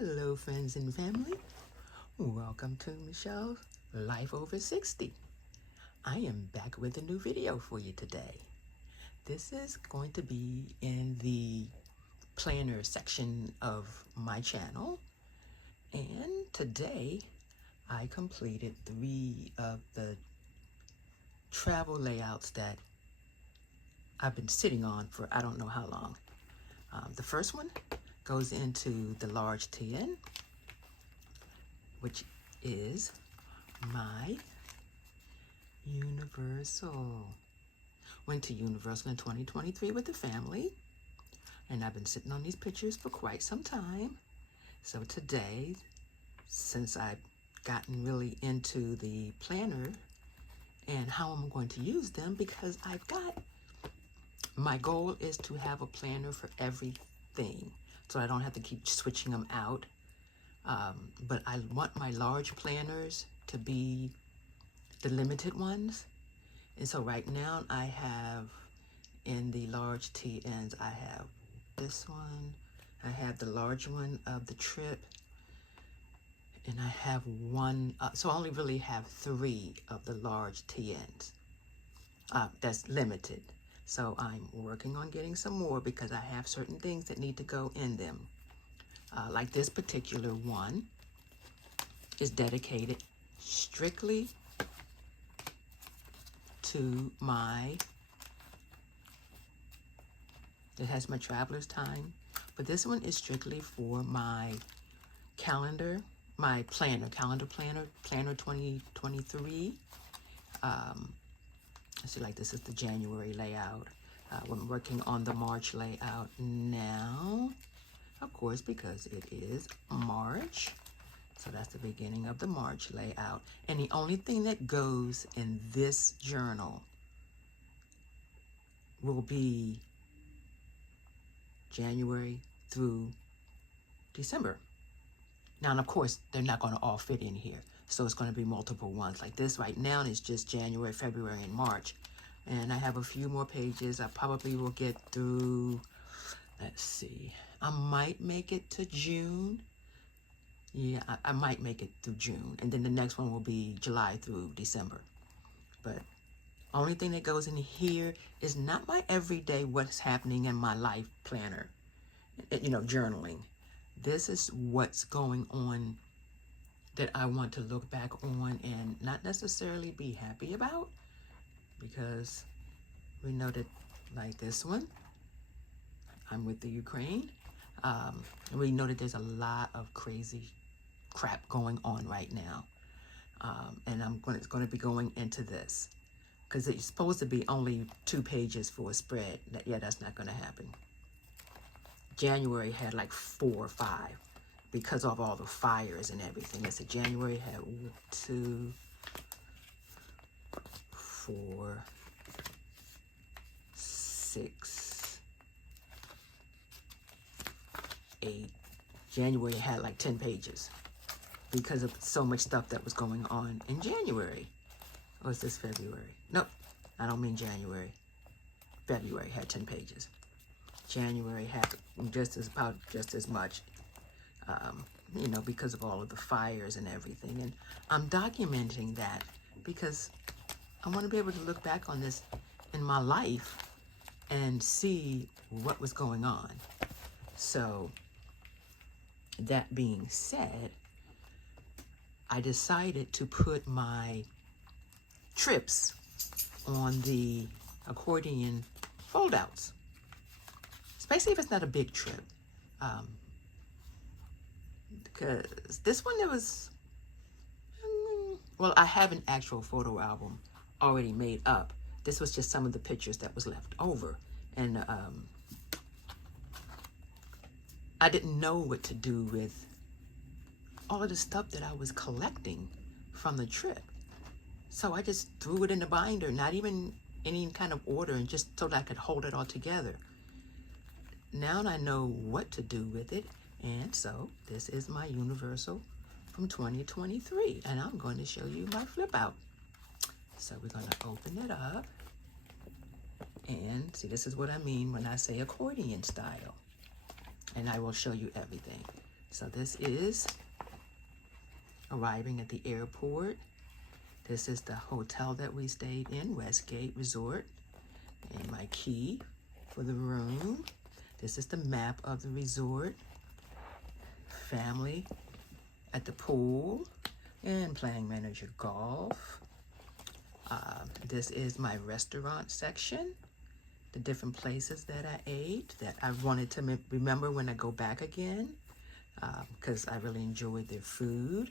Hello, friends and family. Welcome to Michelle's Life Over 60. I am back with a new video for you today. This is going to be in the planner section of my channel. And today I completed 3 of the travel layouts that I've been sitting on for I don't know how long. The first one goes into the large TN, which is my Universal. Went to Universal in 2023 with the family, and I've been sitting on these pictures for quite some time. So today, since I've gotten really into the planner and how I'm going to use them, because my goal is to have a planner for everything, so I don't have to keep switching them out. But I want my large planners to be the limited ones. And so right now I have in the large TNs, I have this one, I have the large one of the trip, and I have one, so I only really have 3 of the large TNs. That's limited. So I'm working on getting some more because I have certain things that need to go in them. Like this particular one is dedicated strictly to it has my traveler's time, but this one is strictly for my calendar, my planner 2023. See, like this is the January layout. I'm working on the March layout now, of course, because it is March. So that's the beginning of the March layout. And the only thing that goes in this journal will be January through December. Now, and of course, they're not going to all fit in here. So it's going to be multiple ones. Like this right now is just January, February, and March. And I have a few more pages. I probably will get through, let's see, I might make it to June. Yeah, I might make it through June. And then the next one will be July through December. But only thing that goes in here is not my everyday what's happening in my life planner, journaling. This is what's going on that I want to look back on and not necessarily be happy about, because we know that, like this one, I'm with the Ukraine. We know that there's a lot of crazy crap going on right now. And it's going to be going into this because it's supposed to be only 2 pages for a spread. That's not going to happen. January had like 4 or 5 because of all the fires and everything. I said January had 2, 4, 6, 8. January had like 10 pages because of so much stuff that was going on in January. Or is this February? Nope, I don't mean January. February had 10 pages. January had just as much, because of all of the fires and everything. And I'm documenting that because I want to be able to look back on this in my life and see what was going on. So that being said, I decided to put my trips on the accordion foldouts, especially if it's not a big trip. Because this one, I have an actual photo album already made up. This was just some of the pictures that was left over. And I didn't know what to do with all of the stuff that I was collecting from the trip. So I just threw it in the binder, not even any kind of order, and just so that I could hold it all together. Now I know what to do with it. And so this is my Universal from 2023. And I'm going to show you my flip out. So we're going to open it up. And see, this is what I mean when I say accordion style. And I will show you everything. So this is arriving at the airport. This is the hotel that we stayed in, Westgate Resort, and my key for the room. This is the map of the resort. Family at the pool and playing miniature golf. This is my restaurant section, the different places that I ate that I wanted to remember when I go back again, because I really enjoyed their food.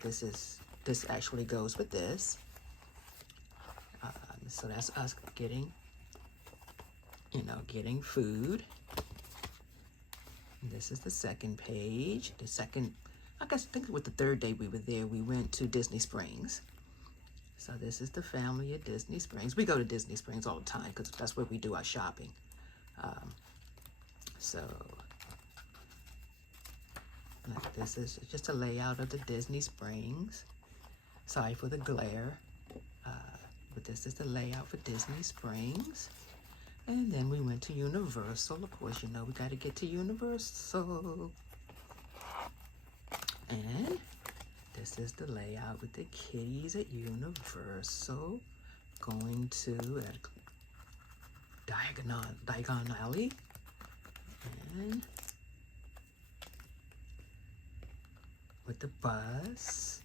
This actually goes with this. So that's us getting food. And this is the second page. I think with the third day we were there, we went to Disney Springs. So this is the family at Disney Springs. We go to Disney Springs all the time because that's where we do our shopping. So this is just a layout of the Disney Springs. Sorry for the glare, but this is the layout for Disney Springs. And then we went to Universal. Of course, you know we got to get to Universal. And this is the layout with the kitties at Universal. Going to Diagon Alley. And with the bus.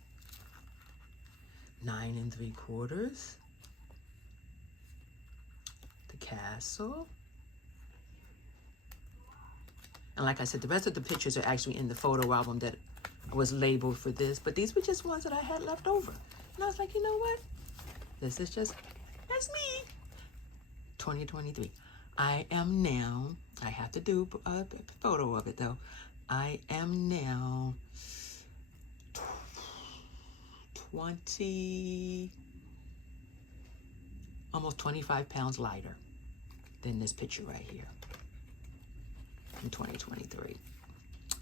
9 3/4. The castle. And like I said, the rest of the pictures are actually in the photo album that was labeled for this, but these were just ones that I had left over. And I was like, you know what? That's me. 2023. I have to do a photo of it though. I am now almost 25 pounds lighter than this picture right here in 2023.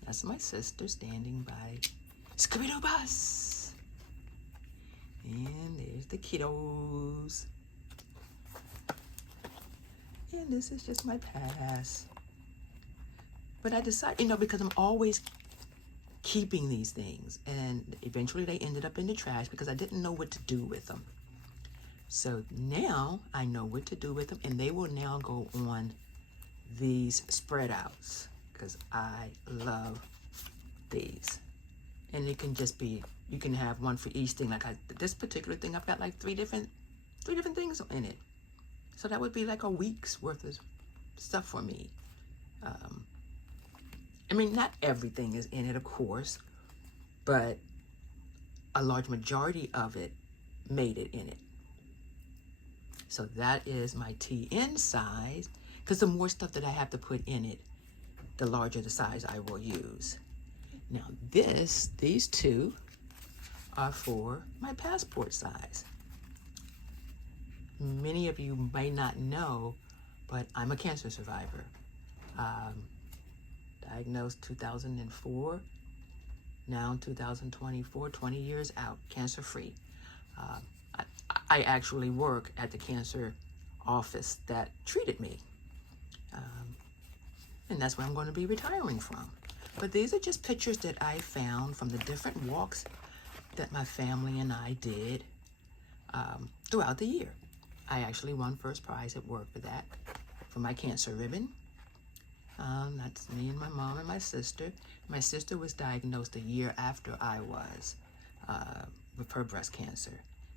That's my sister standing by Scooby-Doo bus. And there's the kiddos. And this is just my pass. But I decided, because I'm always keeping these things. And eventually they ended up in the trash because I didn't know what to do with them. So now I know what to do with them. And they will now go on these spread outs because I love these. And it can just be, you can have one for each thing. Like this particular thing, I've got like three different things in it. So that would be like a week's worth of stuff for me. Not everything is in it, of course, but a large majority of it made it in it. So that is my TN size, because the more stuff that I have to put in it, the larger the size I will use. Now these two are for my passport size. Many of you may not know, but I'm a cancer survivor. Diagnosed 2004, now 2024, 20 years out, cancer-free. I actually work at the cancer office that treated me. And that's where I'm going to be retiring from. But these are just pictures that I found from the different walks that my family and I did throughout the year. I actually won first prize at work for that, for my cancer ribbon. That's me and my mom and my sister. My sister was diagnosed a year after I was with her breast cancer.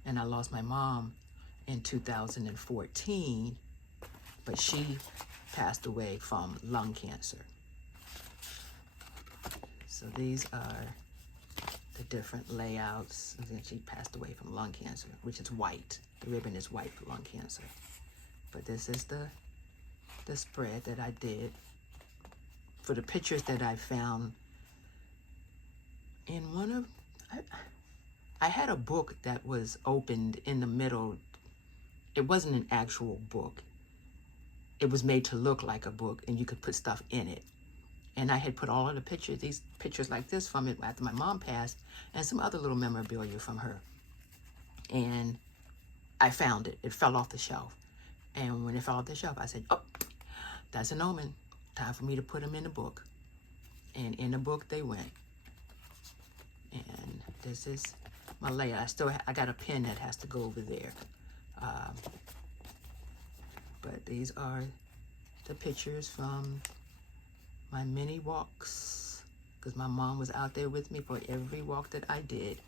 And I lost my mom in 2014, but she passed away from lung cancer. So these are the different layouts. And then she passed away from lung cancer, which is white. The ribbon is white for lung cancer. But this is the spread that I did for the pictures that I found in one of, I had a book that was opened in the middle. It wasn't an actual book. It was made to look like a book and you could put stuff in it. And I had put all of the pictures, these pictures like this from it after my mom passed, and some other little memorabilia from her. And I found it. It fell off the shelf. And when it fell off the shelf, I said, oh, that's an omen. Time for me to put them in the book. And in the book they went. And this is my layout. I got a pen that has to go over there. But these are the pictures from my many walks, because my mom was out there with me for every walk that I did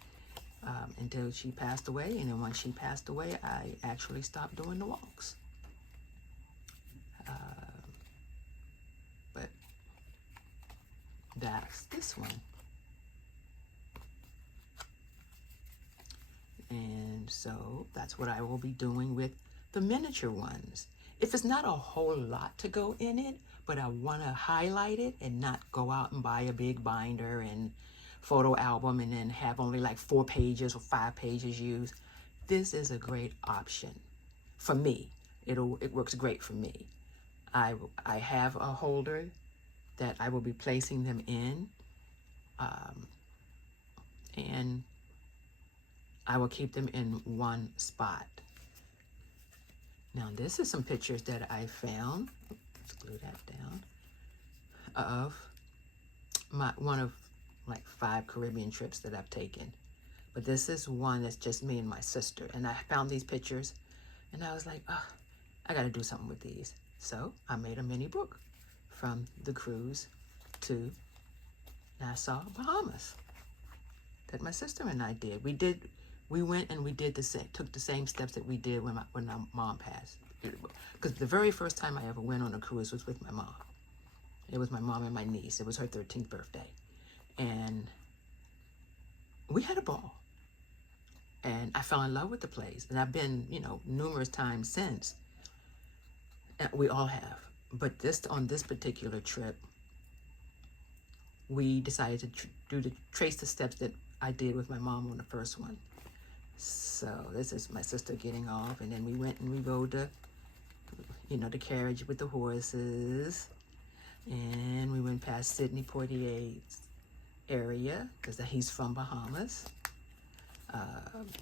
until she passed away. And then once she passed away, I actually stopped doing the walks. But that's this one. And so that's what I will be doing with the miniature ones. If it's not a whole lot to go in it, but I want to highlight it and not go out and buy a big binder and photo album and then have only like 4 pages or 5 pages used, this is a great option for me. It works great for me. I have a holder that I will be placing them in, and I will keep them in one spot. Now this is some pictures that I found. Let's glue that down. Of one of like 5 Caribbean trips that I've taken. But this is one that's just me and my sister. And I found these pictures and I was like, oh, I got to do something with these. So I made a mini book from the cruise to Nassau, Bahamas, that my sister and I did. We went and we did took the same steps that we did when my mom passed. Because the very first time I ever went on a cruise was with my mom. It was my mom and my niece. It was her 13th birthday. And we had a ball. And I fell in love with the place. And I've been, numerous times since. We all have. But on this particular trip, we decided to trace the steps that I did with my mom on the first one. So this is my sister getting off, and then we went and we rode the carriage with the horses, and we went past Sidney Poitier's area because he's from Bahamas.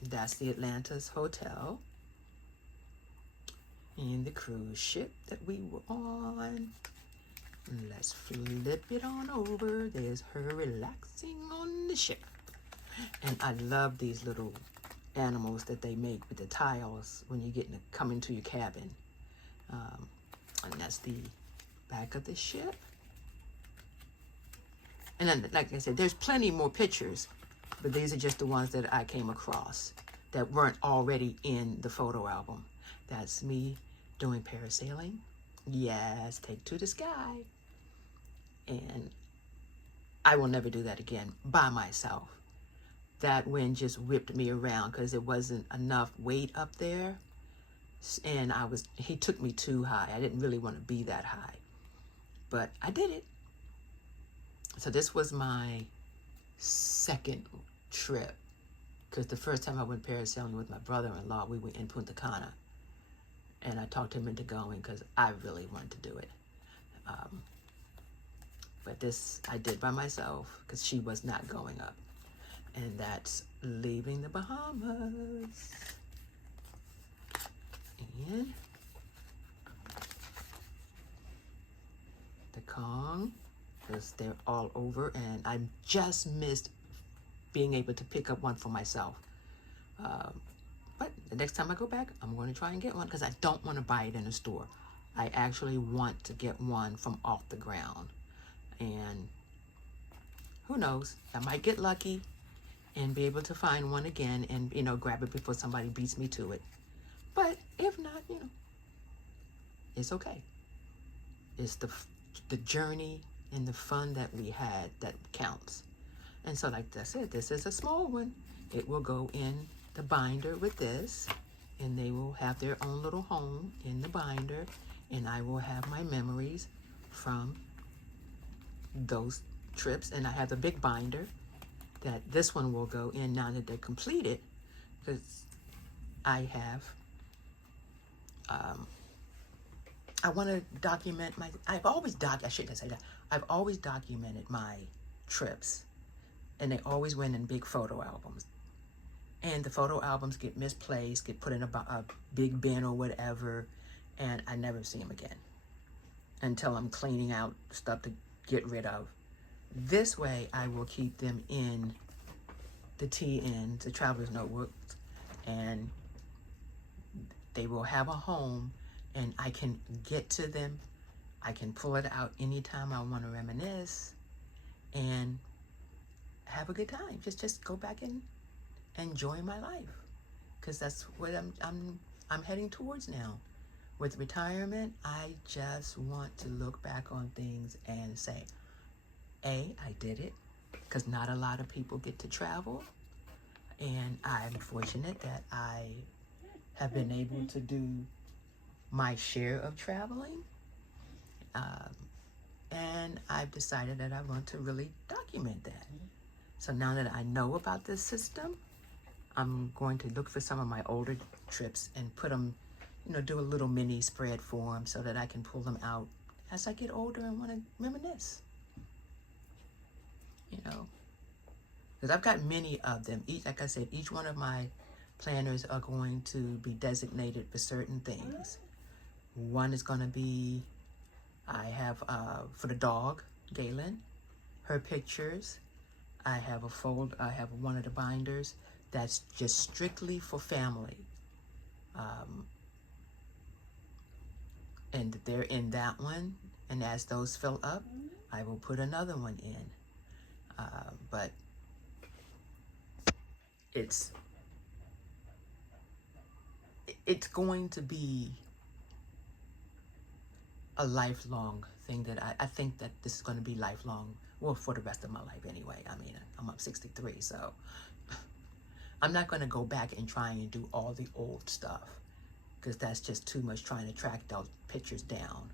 That's the Atlantis Hotel, and the cruise ship that we were on. Let's flip it on over. There's her relaxing on the ship. And I love these little animals that they make with the tiles when you come into your cabin. And that's the back of the ship. And then, like I said, there's plenty more pictures, but these are just the ones that I came across that weren't already in the photo album. That's me doing parasailing. Yes, take to the sky. And I will never do that again by myself. That wind just whipped me around because there wasn't enough weight up there. And he took me too high. I didn't really want to be that high. But I did it. So this was my second trip. Because the first time I went parasailing with my brother-in-law, we were in Punta Cana. And I talked him into going because I really wanted to do it. But this I did by myself because she was not going up. And that's leaving the Bahamas. And the Kong, because they're all over, and I just missed being able to pick up one for myself. But the next time I go back, I'm going to try and get one because I don't want to buy it in a store. I actually want to get one from off the ground. And who knows, I might get lucky and be able to find one again and, grab it before somebody beats me to it. But if not, it's okay. It's the journey and the fun that we had that counts. And so, like I said, this is a small one. It will go in the binder with this, and they will have their own little home in the binder, and I will have my memories from those trips. And I have a big binder that this one will go in now that they're completed, because I have I want to document I've always documented my trips, and they always went in big photo albums. And the photo albums get misplaced, get put in a big bin or whatever, and I never see them again until I'm cleaning out stuff to get rid of This way, I will keep them in the TN, the Traveler's Notebooks, and they will have a home, and I can get to them. I can pull it out anytime I want to reminisce and have a good time. Just go back and enjoy my life, because that's what I'm heading towards now. With retirement, I just want to look back on things and say, I did it, because not a lot of people get to travel, and I'm fortunate that I have been able to do my share of traveling, and I've decided that I want to really document that. So now that I know about this system, I'm going to look for some of my older trips and put them, do a little mini spread for them so that I can pull them out as I get older and want to reminisce. Because I've got many of them. Like I said, each one of my planners are going to be designated for certain things. One is going to be, I have for the dog, Galen, her pictures. I have one of the binders that's just strictly for family. And they're in that one. And as those fill up, I will put another one in. But it's going to be a lifelong thing that I think that this is going to be lifelong. Well, for the rest of my life anyway. I mean, I'm up 63, so I'm not going to go back and try and do all the old stuff, because that's just too much trying to track those pictures down.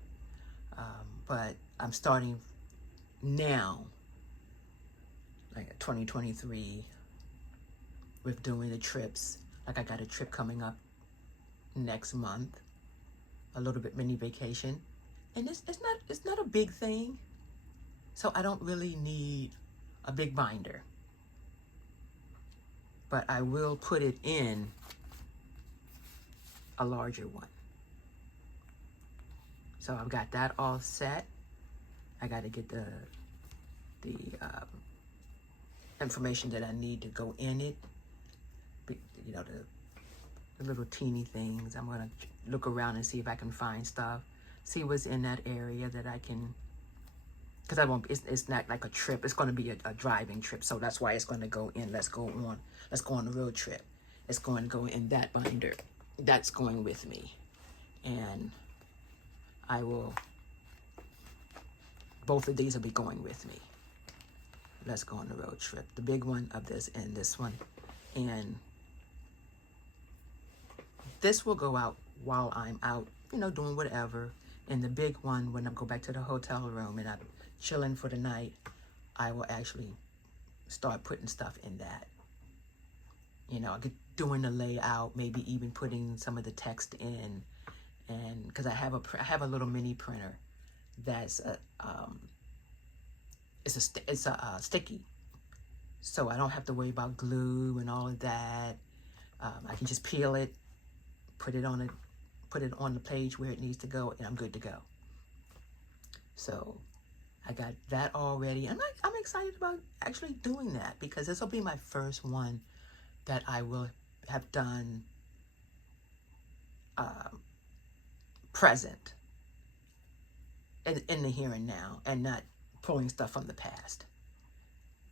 But I'm starting now, like 2023, with doing the trips. Like I got a trip coming up next month, a little bit mini vacation, and it's not a big thing, so I don't really need a big binder, but I will put it in a larger one. So I've got that all set. I got to get the information that I need to go in it. The little teeny things. I'm gonna look around and see if I can find stuff. See what's in that area that I can. Because I won't. It's not like a trip. It's going to be a driving trip. So that's why it's going to go in. Let's go on a road trip. It's going to go in that binder. That's going with me, and I will. Both of these will be going with me. Let's go on the road trip. The big one of this and this one, and this will go out while I'm out, doing whatever. And the big one, when I go back to the hotel room and I'm chilling for the night, I will actually start putting stuff in that. Doing the layout, maybe even putting some of the text in, and because I have a little mini printer that's it's a sticky, so I don't have to worry about glue and all of that. I can just peel it, put it on the page where it needs to go, and I'm good to go. So I got that all ready. I'm excited about actually doing that, because this will be my first one that I will have done present in the here and now, and not pulling stuff from the past.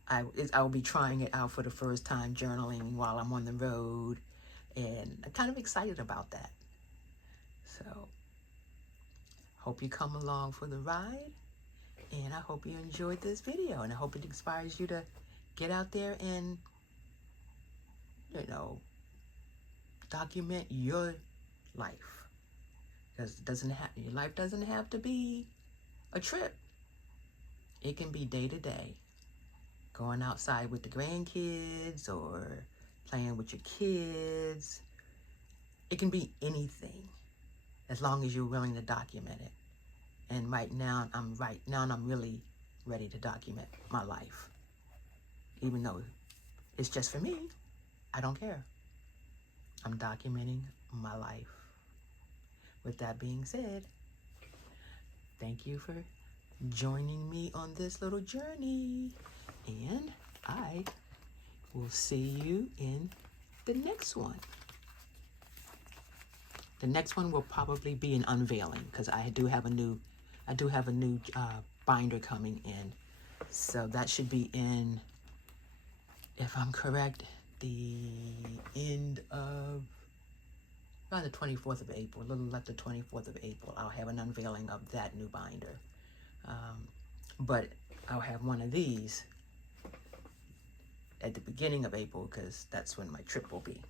I will be trying it out for the first time, journaling while I'm on the road, and I'm kind of excited about that. So, hope you come along for the ride, and I hope you enjoyed this video, and I hope it inspires you to get out there and, document your life. Because your life doesn't have to be a trip. It can be day to day. Going outside with the grandkids or playing with your kids. It can be anything, as long as you're willing to document it. And right now I'm really ready to document my life. Even though it's just for me, I don't care. I'm documenting my life. With that being said, thank you for joining me on this little journey. And I will see you in the next one. The next one will probably be an unveiling because I do have a new binder coming in. So that should be in, if I'm correct, the end of around the 24th of April, a little left the 24th of April. I'll have an unveiling of that new binder. But I'll have one of these at the beginning of April because that's when my trip will be.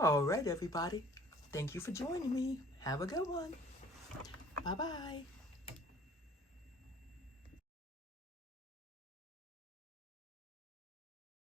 All right, everybody. Thank you for joining me. Have a good one. Bye-bye.